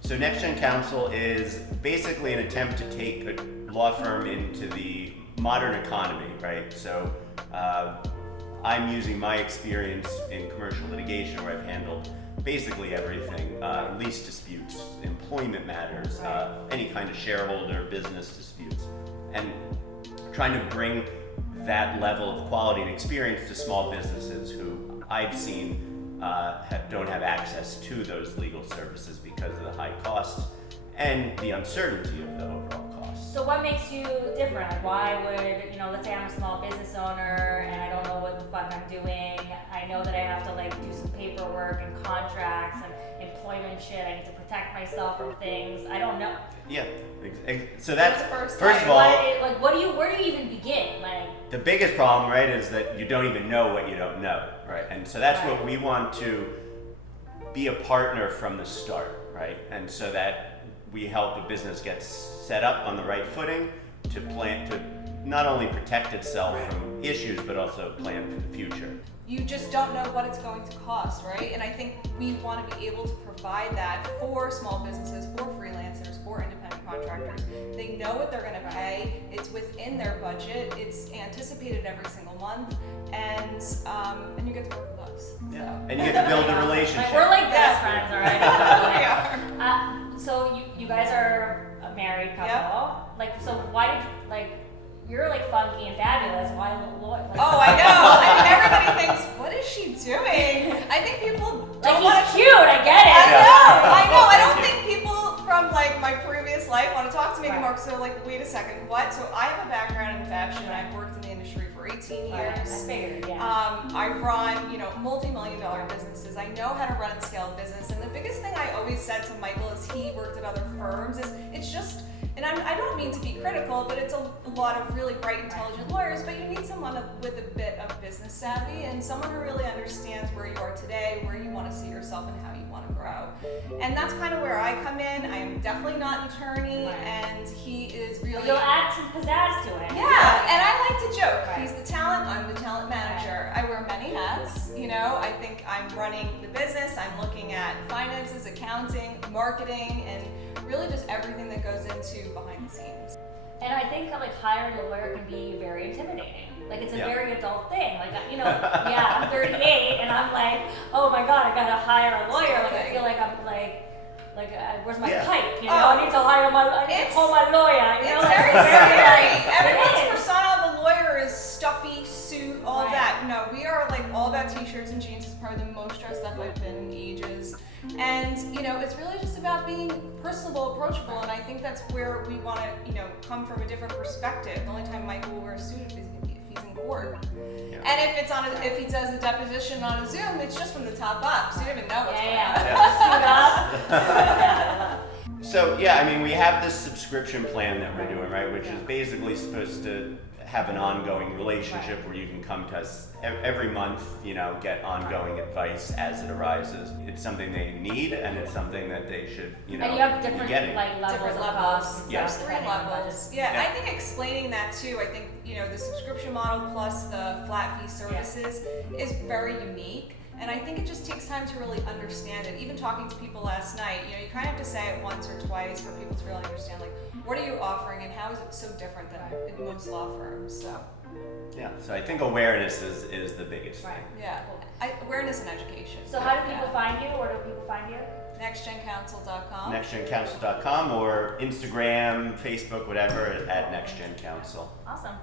So Next Gen Counsel is basically an attempt to take a law firm into the modern economy, right? So I'm using my experience in commercial litigation where I've handled basically everything, lease disputes, employment matters, any kind of shareholder business disputes, and trying to bring that level of quality and experience to small businesses who I've seen don't have access to those legal services because of the high costs and the uncertainty of the overall costs. So what makes you different? Why would, let's say I'm a small business owner and I don't know what the fuck I'm doing. I know that I have to do some paperwork and contracts and employment shit. I need to protect myself from things. I don't know. Yeah, so that's first of all. Where do you even begin? The biggest problem, right, is that you don't even know what you don't know, right? And so that's what we want to be a partner from the start, right? And so that we help the business get set up on the right footing to plan to not only protect itself from issues, but also plan for the future. You just don't know what it's going to cost, right? And I think we want to be able to provide that for small businesses, for freelancers, for independent contractors. They know what they're going to pay. It's within their budget. It's anticipated every single month, and you get to work with us. Yeah. So. And you get to build a relationship. We're like best friends already. We are. So you guys are a married couple. Yep. So why did you're funky and fabulous. Why? Oh, I know. Everybody thinks, what is she doing? I think people don't want to. He's cute. I get it. I know. I don't think people from my previous life want to talk to me anymore because they're like, wait a second, what? So I have a background in fashion. I've worked in the industry for 18 years. I figured, yeah. I've run, multi-million-dollar businesses. I know how to run and scale a business. And the biggest thing I always said to Michael as he worked at other firms is it's just. And I don't mean to be critical, but it's a lot of really bright, intelligent lawyers, but you need someone with a bit of business savvy and someone who really understands where you are today, where you want to see yourself, and how you want to grow. And that's kind of where I come in. I am definitely not an attorney, and he is really... You'll add some pizzazz to it. Yeah, and I like to joke. He's the talent, I'm the talent manager. I wear many hats, I think I'm running the business, I'm looking at finances, accounting, marketing, and really just everything that goes into behind the scenes. And I think hiring a lawyer can be very intimidating. It's a very adult thing. I'm 38 and I'm oh my god, I gotta hire a lawyer. I feel like I'm where's my pipe? I need to call my lawyer. It's very scary. Everyone's persona of a lawyer is stuffy suit, all that. No, we are all about t-shirts and jeans. It's probably the most dressed up I've been in ages. And it's really just about being personable, approachable, and I think that's where we want to, come from a different perspective. The only time Michael will wear a suit if he's in court. Yeah. And if he does a deposition on a Zoom, it's just from the top up, so you don't even know what's going on. So we have this subscription plan that we're doing, right, which is basically supposed to have an ongoing relationship where you can come to us every month, get ongoing advice as it arises. It's something they need, and it's something that they should, and you have different levels of levels. costs. There's 3 levels. Yeah, I think explaining that too. I think the subscription model plus the flat fee services is very unique. And I think it just takes time to really understand it. Even talking to people last night, you kind of have to say it once or twice for people to really understand, what are you offering and how is it so different than in most law firms? So. Yeah, so I think awareness is the biggest thing. Yeah, awareness and education. So how do people find you? Where do people find you? NextGenCounsel.com. NextGenCounsel.com or Instagram, Facebook, whatever, at NextGen Counsel. Awesome.